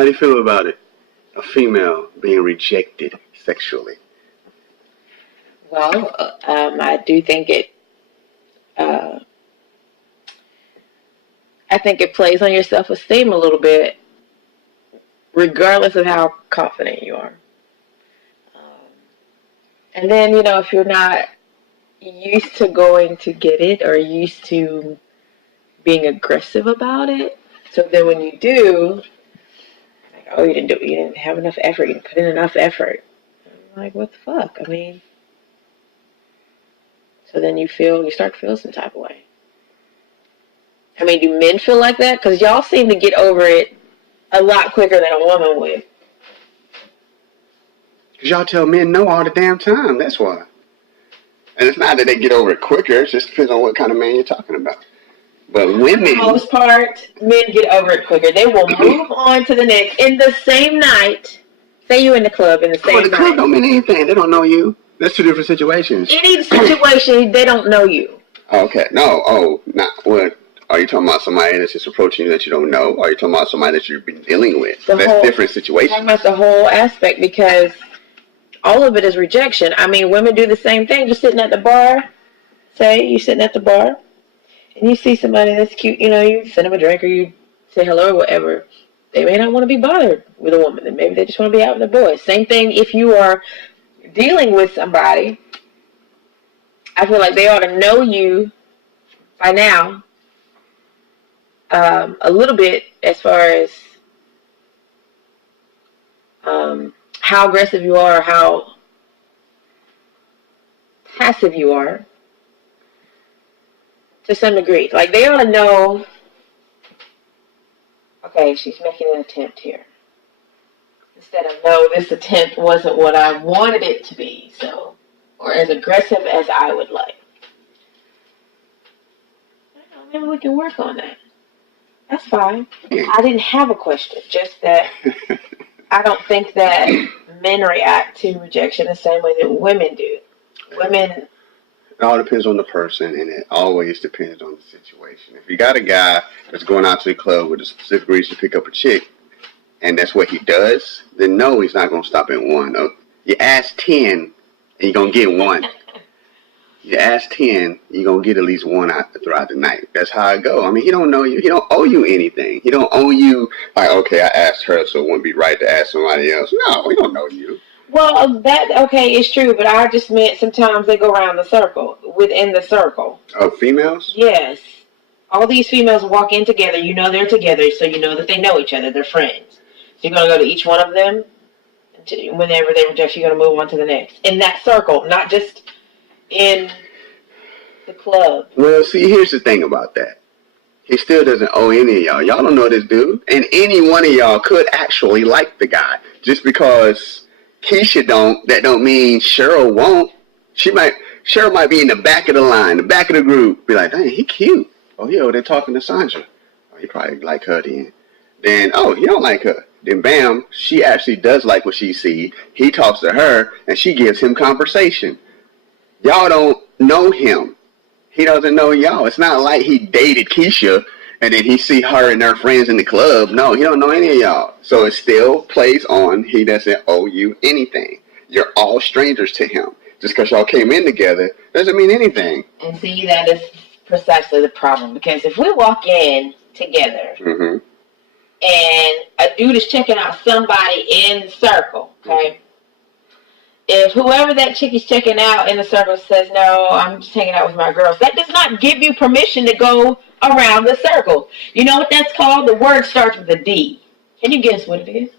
How do you feel about it? A female being rejected sexually. Well, I do think it. I think it plays on your self-esteem a little bit, regardless of how confident you are. And then, if you're not used to going to get it or used to being aggressive about it, so then when you do, like, oh, you didn't have enough effort, you didn't put in enough effort. I'm like, what the fuck? I mean, so then you start to feel some type of way. I mean, do men feel like that? Because y'all seem to get over it a lot quicker than a woman would. Because y'all tell men no all the damn time. That's why. And it's not that they get over it quicker. It just depends on what kind of man you're talking about. But women... For the most part, men get over it quicker. They will move on to the next. In the same night, say you're in the club in the same night. The club don't mean anything. They don't know you. That's two different situations. Any situation, they don't know you. Okay. No. Oh, not what. Are you talking about somebody that's just approaching you that you don't know? Or are you talking about somebody that you've been dealing with? That's different situations. I'm talking about the whole aspect, because all of it is rejection. I mean, women do the same thing. You're sitting at the bar. Say you're sitting at the bar, and you see somebody that's cute. You send them a drink or you say hello or whatever. They may not want to be bothered with a woman. And maybe they just want to be out with their boys. Same thing if you are dealing with somebody. I feel like they ought to know you by now. A little bit as far as how aggressive you are, how passive you are, to some degree. Like, they ought to know, okay, she's making an attempt here. Instead of, no, this attempt wasn't what I wanted it to be, so, or as aggressive as I would like. Maybe we can work on that. That's fine. I didn't have a question, just that I don't think that men react to rejection the same way that women do. Women... It all depends on the person, and it always depends on the situation. If you got a guy that's going out to the club with a specific reason to pick up a chick, and that's what he does, then no, he's not going to stop at one. You ask 10, and you're going to get one. You ask 10, you're going to get at least one out throughout the night. That's how it go. I mean, he don't know you. He don't owe you anything. He don't owe you, like, okay, I asked her, so it wouldn't be right to ask somebody else. No, he don't know you. Well, okay, it's true, but I just meant sometimes they go around the circle, within the circle. Of females? Yes. All these females walk in together. You know they're together, so you know that they know each other. They're friends. So you're going to go to each one of them. Whenever they reject you, you're going to move on to the next. In that circle, not just in the club. Well, see, here's the thing about that. He still doesn't owe any of y'all. Y'all don't know this dude. And any one of y'all could actually like the guy. Just because Keisha don't, that don't mean Cheryl won't. Cheryl might be in the back of the line, the back of the group. Be like, dang, he cute. Oh, yeah, they're talking to Sandra. Oh, he probably like her then. Then, oh, he don't like her. Then, bam, she actually does like what she sees. He talks to her, and she gives him conversation. Y'all don't know him. He doesn't know y'all. It's not like he dated Keisha and then he see her and her friends in the club. No, he don't know any of y'all. So it still plays on. He doesn't owe you anything. You're all strangers to him. Just because y'all came in together doesn't mean anything. And see, that is precisely the problem. Because if we walk in together and a dude is checking out somebody in the circle, okay? If whoever that chick is checking out in the circle says, no, I'm just hanging out with my girls, that does not give you permission to go around the circle. You know what that's called? The word starts with a D. Can you guess what it is?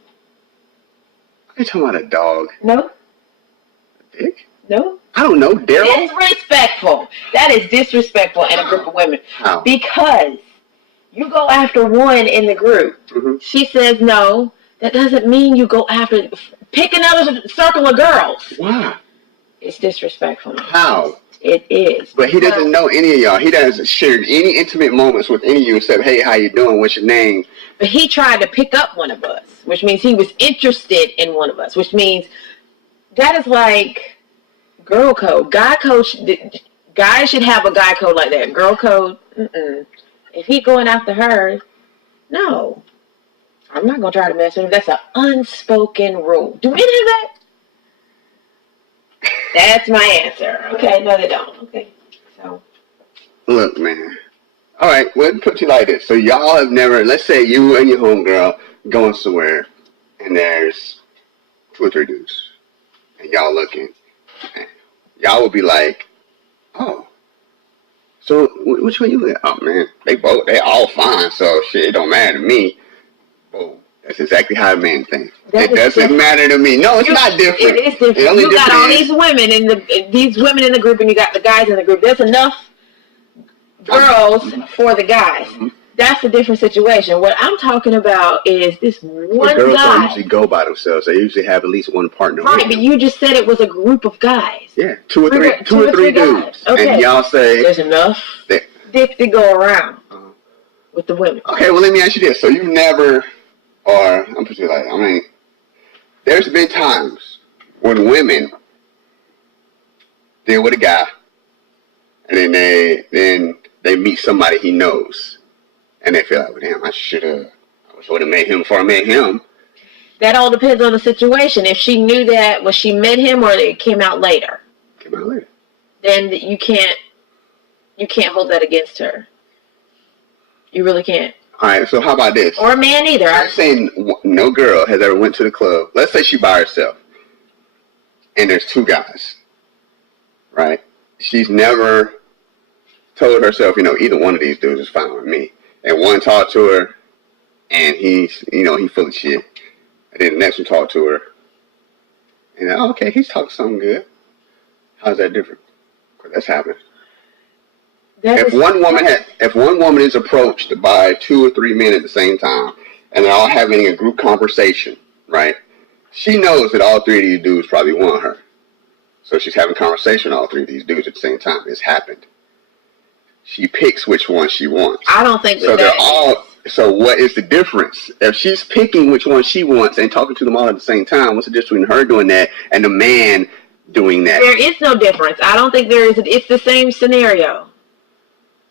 Are you talking about a dog? No. A dick? No. I don't know, Daryl. Disrespectful. That is disrespectful in a group of women. How? Because you go after one in the group. She says no. That doesn't mean you go after... Pick another circle of girls. Why? It's disrespectful. How? It is. But he doesn't know any of y'all. He doesn't share any intimate moments with any of you except, hey, how you doing? What's your name? But he tried to pick up one of us, which means he was interested in one of us, which means that is like girl code. Guys should have a guy code like that. Girl code, If he going after her, no. I'm not going to try to mess with him. That's an unspoken rule. Do men have that? That's my answer. Okay, no, they don't. Okay, so. Look, man. All right, well, put you like this. So y'all have never, let's say you and your homegirl going somewhere, and there's 2 or 3 dudes, and y'all looking. And y'all would be like, oh, so which one you with? Oh, man, they all fine, so shit, it don't matter to me. Oh, that's exactly how a man thinks. It doesn't matter to me. No, it's not different. It is different. You got all these women in the group, and you got the guys in the group. There's enough girls for the guys. Mm-hmm. That's a different situation. What I'm talking about is this one girls guy. Don't usually go by themselves. They usually have at least one partner. Right, but you just said it was a group of guys. Yeah, two or three dudes. Okay. And y'all say there's enough dick to go around with the women. Okay, well let me ask you this. So you never, or I'm pretty like, I mean, there's been times when women deal with a guy, and then they meet somebody he knows. And they feel like, well, damn, I wish I would have met him before I met him. That all depends on the situation. If she knew that when she met him or it came out later. Came out later. Then you can't hold that against her. You really can't. All right, so how about this? Or a man either. I'm saying no girl has ever went to the club. Let's say she by herself. And there's 2 guys. Right? She's never told herself, either one of these dudes is fine with me. And one talked to her, and he's, he full of shit. And then the next one talked to her, and okay, he's talking something good. How's that different? Because that's happened. If one woman is approached by 2 or 3 men at the same time, and they're all having a group conversation, right? She knows that all 3 of these dudes probably want her. So she's having conversation with all 3 of these dudes at the same time. It's happened. She picks which one she wants. I don't think so. So what is the difference? If she's picking which one she wants and talking to them all at the same time, what's the difference between her doing that and the man doing that? There is no difference. I don't think there is. It's the same scenario.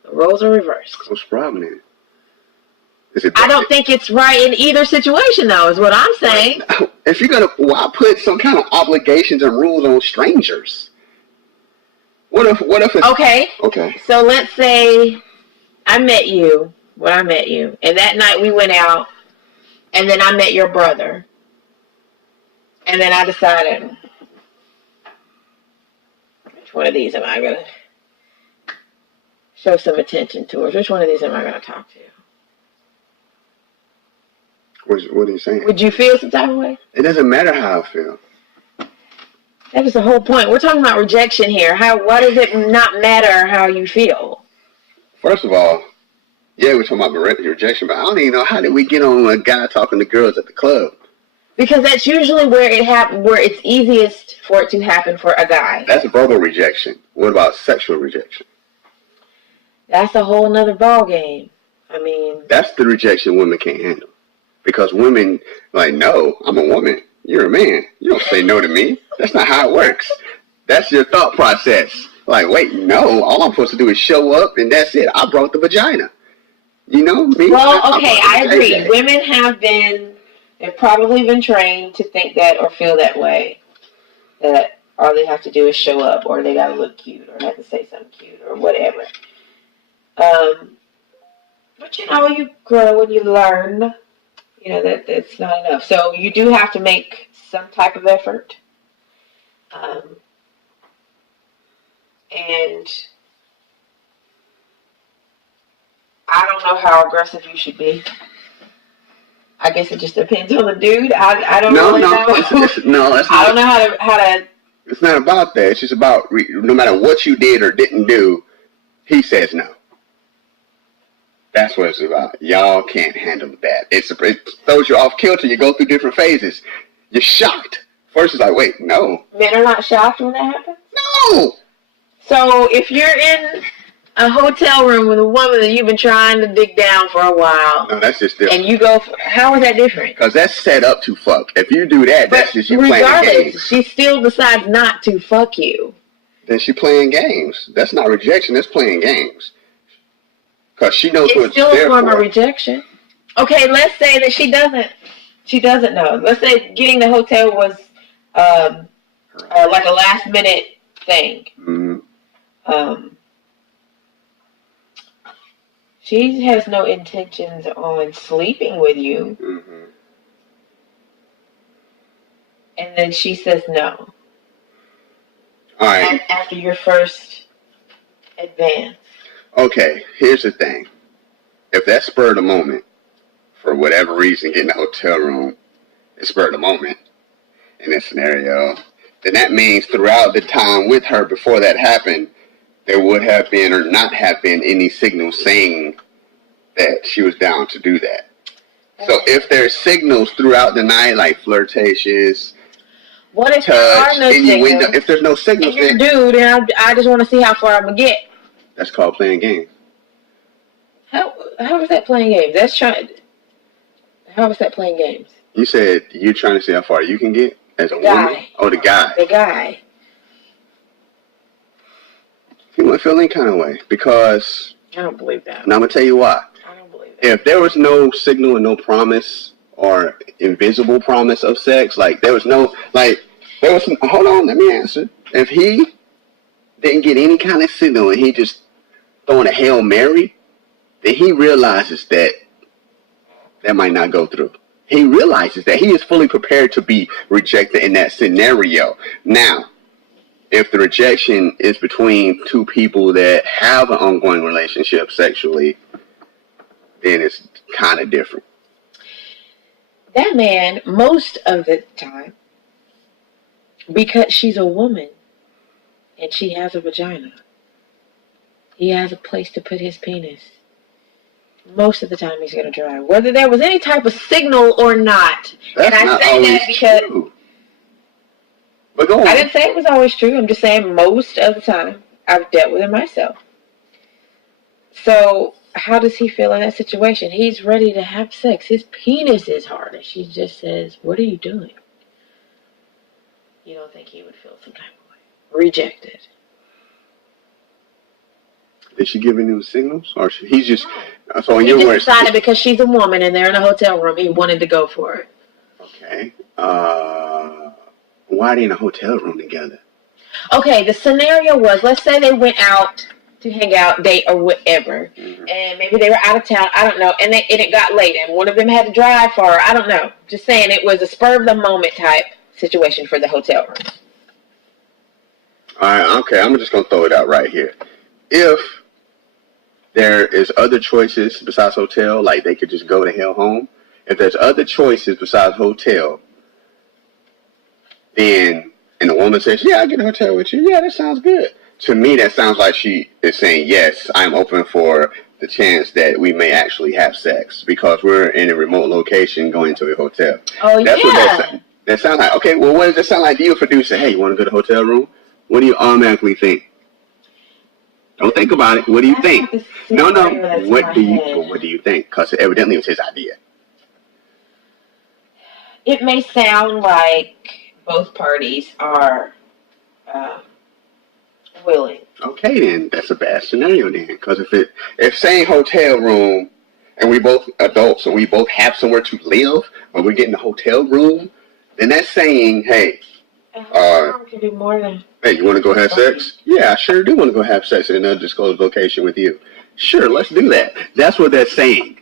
The roles are reversed. What's the problem then? I don't think it's right in either situation, though, is what I'm saying. If you're why put some kind of obligations and rules on strangers? What if it's... Okay. So let's say I met you, and that night we went out, and then I met your brother, and then I decided, which one of these am I going to show some attention towards? Which one of these am I going to talk to? What are you saying? Would you feel some type of way? It doesn't matter how I feel. That was the whole point. We're talking about rejection here. Why does it not matter how you feel? First of all, yeah, we're talking about rejection, but I don't even know how did we get on a guy talking to girls at the club? Because that's usually where it's easiest for it to happen for a guy. That's verbal rejection. What about sexual rejection? That's a whole nother ball game. I mean, that's the rejection women can't handle. Because women like, no, I'm a woman. You're a man. You don't say no to me. That's not how it works. That's your thought process. Like, wait, no. All I'm supposed to do is show up, and that's it. I brought the vagina. Me? Well, okay, I agree. Women have probably been trained to think that or feel that way. That all they have to do is show up, or they gotta look cute, or have to say something cute, or whatever. But you grow and you learn. That it's not enough. So you do have to make some type of effort. And I don't know how aggressive you should be. I guess it just depends on the dude. I don't know. I don't know how to. It's not about that. It's just about no matter what you did or didn't do, he says no. That's what it's about. Y'all can't handle that. It throws you off kilter. You go through different phases. You're shocked. First it's like, wait, no. Men are not shocked when that happens? No! So if you're in a hotel room with a woman that you've been trying to dig down for a while. No, that's just different. And you go, how is that different? Because that's set up to fuck. If you do that, that's just you playing games. She still decides not to fuck you. Then she playing games. That's not rejection. That's playing games. Because she knows it's what it's still there a form for. of rejection. Okay, let's say that she doesn't know. Let's say getting the hotel was like a last minute thing. Mm-hmm. She has no intentions on sleeping with you. Mm-hmm. And then she says no. All right. After your first advance. Okay, here's the thing. If that spur of the moment, for whatever reason, getting a hotel room is spur of the moment in this scenario, then that means throughout the time with her before that happened, there would have been or not have been any signals saying that she was down to do that. So if there's signals throughout the night, like flirtatious, what if touch, there are no innuendo, signals? if there's no signals, and you're a dude, and I just want to see how far I'm gonna get. That's called playing games. How is that playing games? How is that playing games? You said you're trying to see how far you can get as a woman? Oh, the guy. The guy. He wouldn't feel any kind of way because... I don't believe that. And I'm going to tell you why. I don't believe that. If there was no signal and no promise or invisible promise of sex, like there was no... hold on, let me answer. If he didn't get any kind of signal and he just throwing a Hail Mary, then he realizes that might not go through. He realizes that he is fully prepared to be rejected in that scenario. Now, if the rejection is between two people that have an ongoing relationship sexually, then it's kind of different. That man, most of the time, because she's a woman and she has a vagina, he has a place to put his penis. Most of the time he's going to try. Whether there was any type of signal or not. That's and I not say that because... true. But go on. I didn't say it was always true. I'm just saying most of the time I've dealt with it myself. So how does he feel in that situation? He's ready to have sex. His penis is hard. And she just says, what are you doing? You don't think he would feel some type of way? Rejected. Is she giving him signals? Or he's just... So he just decided because she's a woman and they're in a hotel room, he wanted to go for it. Okay. Why are they in a hotel room together? Okay, the scenario was, let's say they went out to hang out, date, or whatever. Mm-hmm. And maybe they were out of town, I don't know. And it got late and one of them had to drive far, I don't know. Just saying it was a spur of the moment type situation for the hotel room. All right, okay, I'm just going to throw it out right here. If there is other choices besides hotel, like they could just go to hell home. If there's other choices besides hotel, then, and the woman says, yeah, I'll get a hotel with you. Yeah, that sounds good. To me, that sounds like she is saying, yes, I'm open for the chance that we may actually have sex because we're in a remote location going to a hotel. Oh, That's yeah. What that sounds like. Okay, well, what does that sound like to you, producer? Hey, you want to go to a hotel room? What do you automatically think? Don't think about it. What do you think? No. What do you think? Because evidently it was his idea. It may sound like both parties are willing. Okay, then that's a bad scenario then. Because if saying hotel room and we both adults and we both have somewhere to live, but we're getting a hotel room, then that's saying, hey, can do more than. Hey, you want to go have sex? Yeah, I sure do want to go have sex in an undisclosed location with you. Sure, let's do that. That's what that's saying.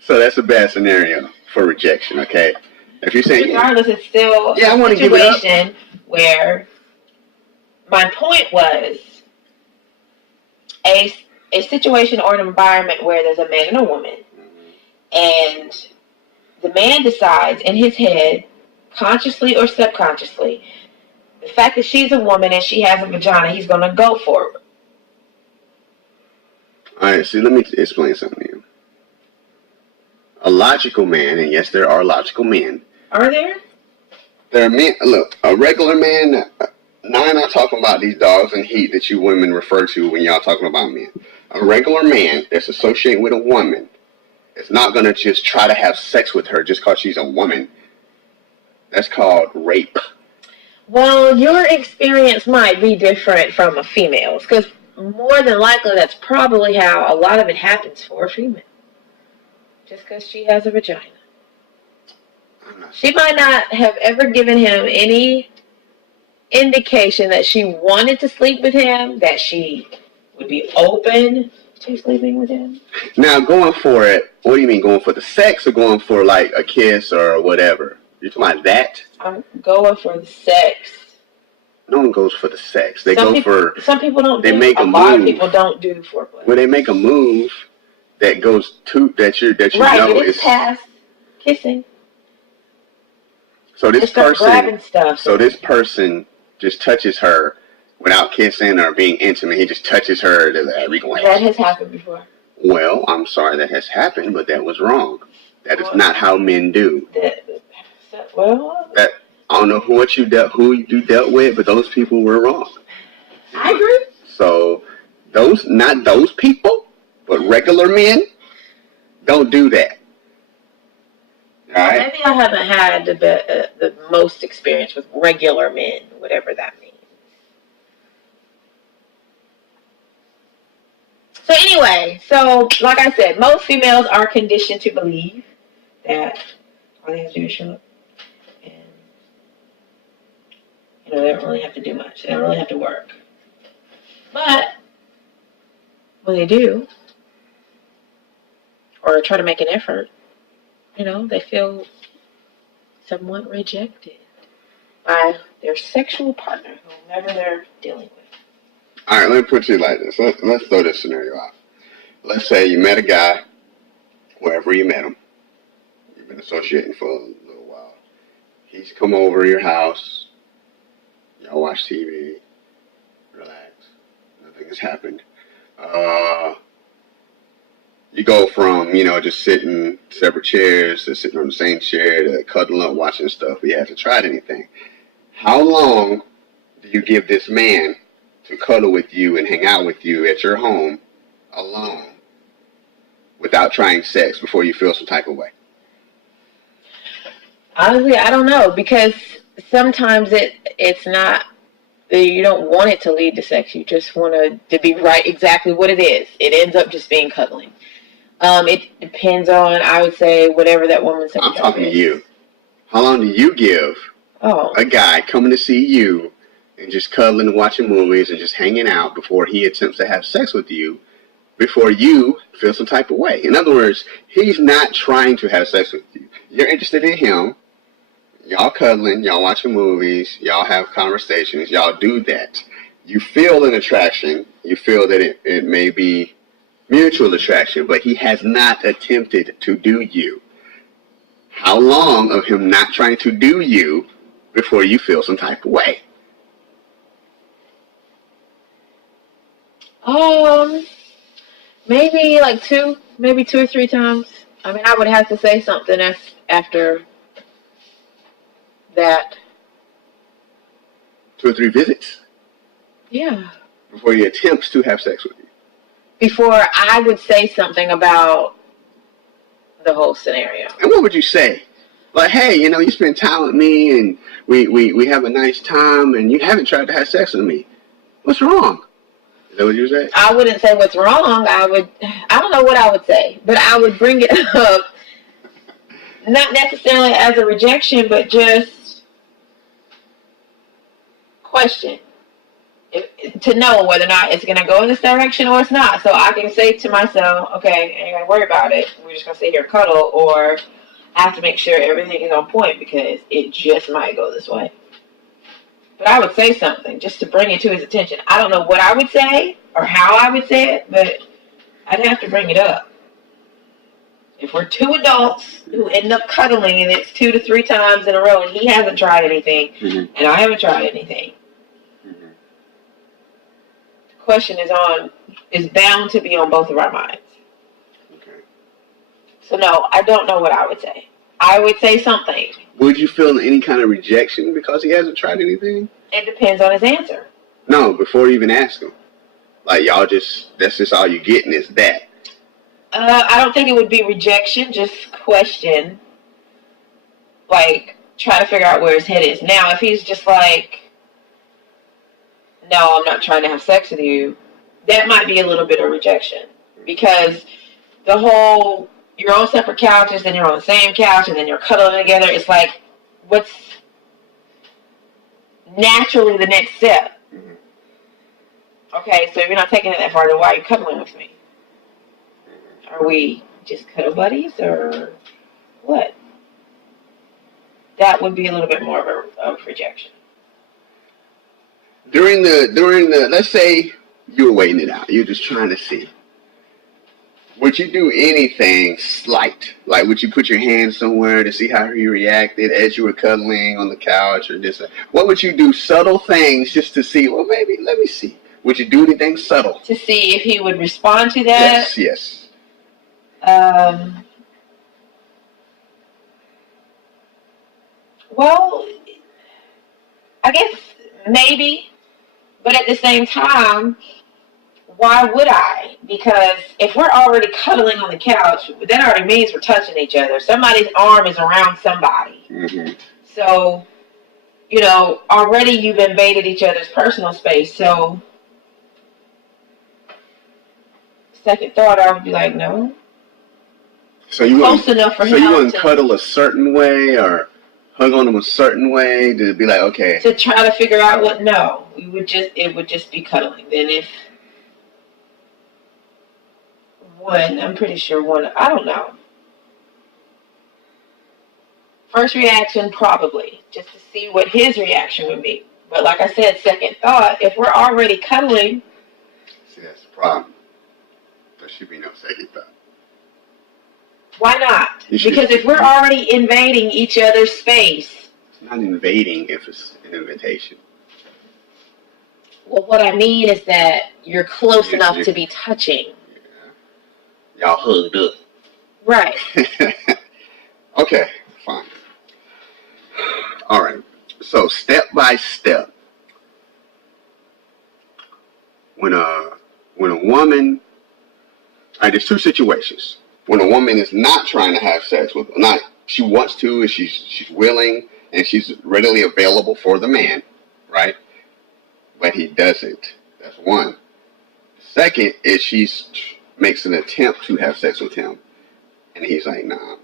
So that's a bad scenario for rejection, okay? If you're saying... Regardless, it's still I want to give it up. Situation where my point was a situation or an environment where there's a man and a woman. And the man decides in his head, consciously or subconsciously, the fact that she's a woman and she has a vagina, he's going to go for it. All right, see, let me explain something to you. A logical man, and yes, there are logical men. Are there? There are men, look, a regular man, now I'm not talking about these dogs and heat that you women refer to when y'all talking about men. A regular man that's associated with a woman is not going to just try to have sex with her just because she's a woman. That's called rape. Well, your experience might be different from a female's, because more than likely that's probably how a lot of it happens for a female. just because she has a vagina. I'm not She might not have ever given him any indication that she wanted to sleep with him, that she would be open to sleeping with him. Now, going for it, what do you mean, going for the sex or going for, like, a kiss or whatever? You're talking about that? I'm going for the sex. No one goes for the sex. They Some go people, for, some people don't they do. make A a lot of move. people don't do foreplay. Well, they make a move that goes to, that you Right, know but it's is, past kissing. so They this start grabbing person, stuff. so this person just touches her without kissing or being intimate. He just touches her to the every glance. That has happened before. Well, I'm sorry that has happened, but that was wrong. That is not how men do. Well, That, I don't know who you dealt with, but those people were wrong. I agree. So not those people, but regular men don't do that. All right. Maybe I haven't had the most experience with regular men, whatever that means. So anyway, like I said, most females are conditioned to believe that all they have to do is show up, and they don't really have to do much. They don't really have to work. But when they do, or try to make an effort, they feel somewhat rejected by their sexual partner, whomever they're dealing with. All right, let me put it like this. Let's throw this scenario out. Let's say you met a guy, wherever you met him. You've been associating for a little while. He's come over to your house. Y'all watch TV. Relax. Nothing has happened. You go from, just sitting separate chairs to sitting on the same chair to cuddling up, watching stuff. He hasn't tried anything. How long do you give this man to cuddle with you and hang out with you at your home alone without trying sex before you feel some type of way? Honestly, I don't know, because sometimes it's not, you don't want it to lead to sex. You just want to be right exactly what it is. It ends up just being cuddling. It depends on, I would say, whatever that woman's. I'm talking to you. How long do you give a guy coming to see you and just cuddling and watching movies and just hanging out before he attempts to have sex with you, before you feel some type of way? In other words, he's not trying to have sex with you. You're interested in him. Y'all cuddling, y'all watching movies, y'all have conversations, y'all do that. You feel an attraction. You feel that it may be mutual attraction, but he has not attempted to do you. How long of him not trying to do you before you feel some type of way? Maybe like two or three times. I mean, I would have to say something after that. 2 or 3 visits? Yeah. Before he attempts to have sex with you. Before I would say something about the whole scenario. And what would you say? Like, hey, you spend time with me and we have a nice time and you haven't tried to have sex with me. What's wrong? Is that what you say? I wouldn't say what's wrong. I don't know what I would say, but I would bring it up, not necessarily as a rejection, but just question. To know whether or not it's going to go in this direction or it's not. So I can say to myself, okay, I ain't going to worry about it. We're just going to sit here and cuddle, or I have to make sure everything is on point because it just might go this way. But I would say something just to bring it to his attention. I don't know what I would say or how I would say it, but I'd have to bring it up. If we're two adults who end up cuddling and it's 2 to 3 times in a row and he hasn't tried anything and I haven't tried anything, question is bound to be on both of our minds. Okay. So no, I don't know what I would say. I would say something. Would you feel any kind of rejection because he hasn't tried anything? It depends on his answer. No, before you even ask him. Like, that's just all you getting is that. I don't think it would be rejection, just question. Like, try to figure out where his head is. Now, if he's just like, no, I'm not trying to have sex with you, that might be a little bit of rejection. Because the whole you're on separate couches, then you're on the same couch, and then you're cuddling together. It's like, what's naturally the next step? Mm-hmm. Okay, so if you're not taking it that far, then why are you cuddling with me? Are we just cuddle buddies, or what? That would be a little bit more of rejection. During the let's say you were waiting it out, you're just trying to see. Would you do anything slight? Like, would you put your hand somewhere to see how he reacted as you were cuddling on the couch or this? What would you do? Subtle things just to see, well, maybe, let me see. Would you do anything subtle? To see if he would respond to that? Yes. Well, I guess maybe, but at the same time, why would I? Because if we're already cuddling on the couch, that already means we're touching each other. Somebody's arm is around somebody. Mm-hmm. So, already you've invaded each other's personal space. So, second thought, I would be like, no. So you close enough for him. So you wouldn't cuddle a certain way or hug on him a certain way to be like, okay. To try to figure out what? No, it would just be cuddling. Then if one, I'm pretty sure one, I don't know. First reaction, probably, just to see what his reaction would be. But like I said, second thought, if we're already cuddling. See, that's the problem. There should be no second thought. Why not? Because if we're already invading each other's space. It's not invading if it's an invitation. Well, what I mean is that you're close enough to be touching. Yeah. Y'all hugged up. Right. Okay, fine. All right. So step by step, when a woman, all right, there's two situations. When a woman is not trying to have sex with, she wants to, and she's willing, and she's readily available for the man, right? But he doesn't. That's one. Second is she makes an attempt to have sex with him, and he's like, nah.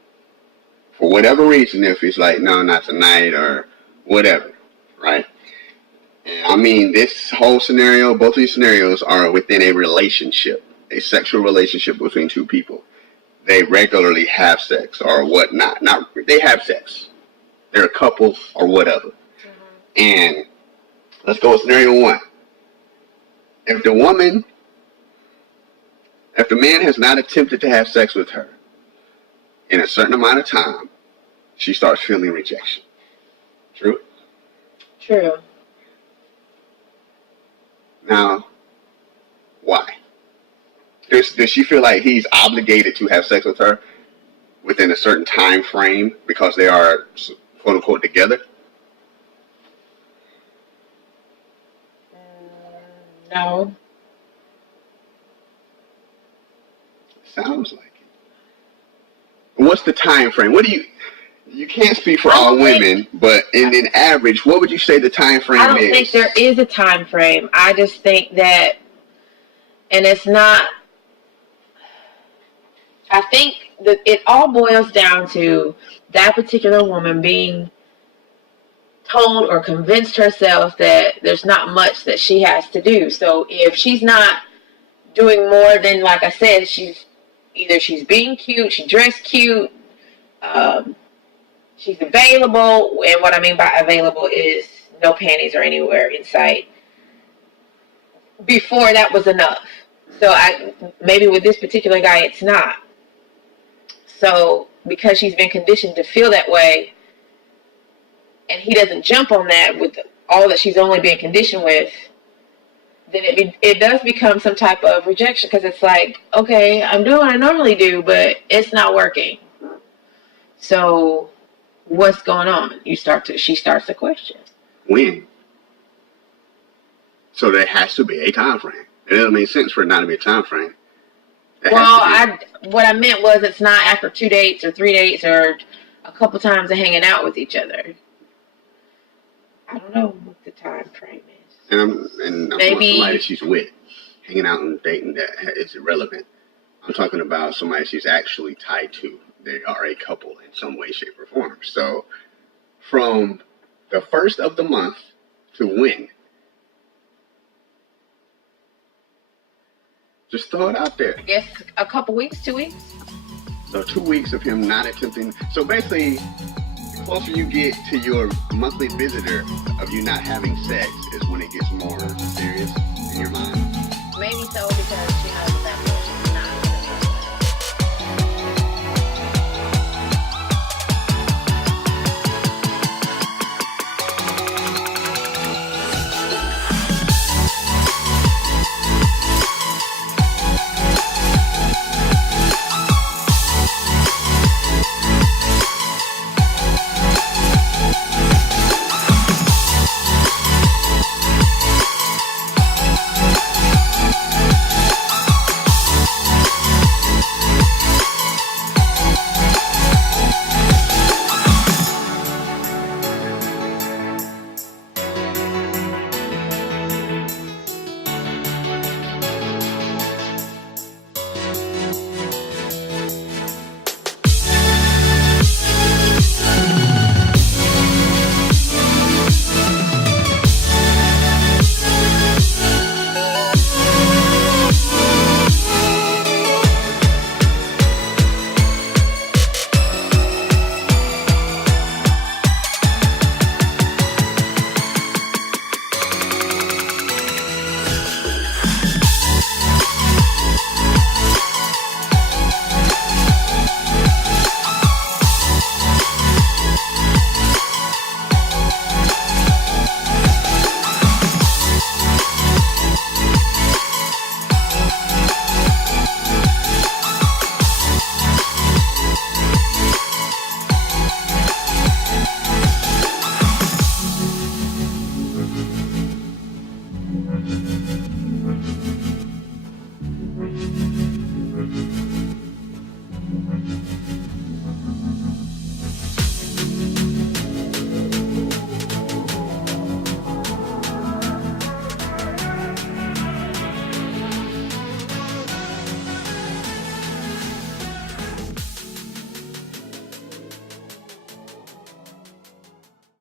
For whatever reason, if he's like, no, not tonight, or whatever, right? And I mean, this whole scenario, both of these scenarios are within a relationship, a sexual relationship between two people. They regularly have sex or whatnot. They have sex. They're a couple or whatever. Mm-hmm. And let's go with scenario one. If the man has not attempted to have sex with her in a certain amount of time, she starts feeling rejection. True? True. Now, why? Does she feel like he's obligated to have sex with her within a certain time frame because they are, quote unquote, together? No. Sounds like it. What's the time frame? You can't speak for all women, but in average, what would you say the time frame is? I don't think there is a time frame. I just think that, and it's not, I think that it all boils down to that particular woman being told or convinced herself that there's not much that she has to do. So if she's not doing more than, like I said, she's being cute, she dressed cute, she's available, and what I mean by available is no panties or anywhere in sight. Before that was enough. So maybe with this particular guy, it's not. So because she's been conditioned to feel that way, and he doesn't jump on that with all that she's only been conditioned with, then it does become some type of rejection, because it's like, okay, I'm doing what I normally do, but it's not working. So what's going on? She starts to question. When? So there has to be a time frame. It doesn't make sense for it not to be a time frame. What I meant was it's not after 2 dates or 3 dates or a couple times of hanging out with each other. I don't know what the time frame is. And I'm maybe somebody she's with, hanging out and dating, that is irrelevant. I'm talking about somebody she's actually tied to. They are a couple in some way, shape, or form. So from the first of the month to when? Just throw it out there. I guess a couple weeks, 2 weeks. So 2 weeks of him not attempting. So basically, the closer you get to your monthly visitor of you not having sex is when it gets more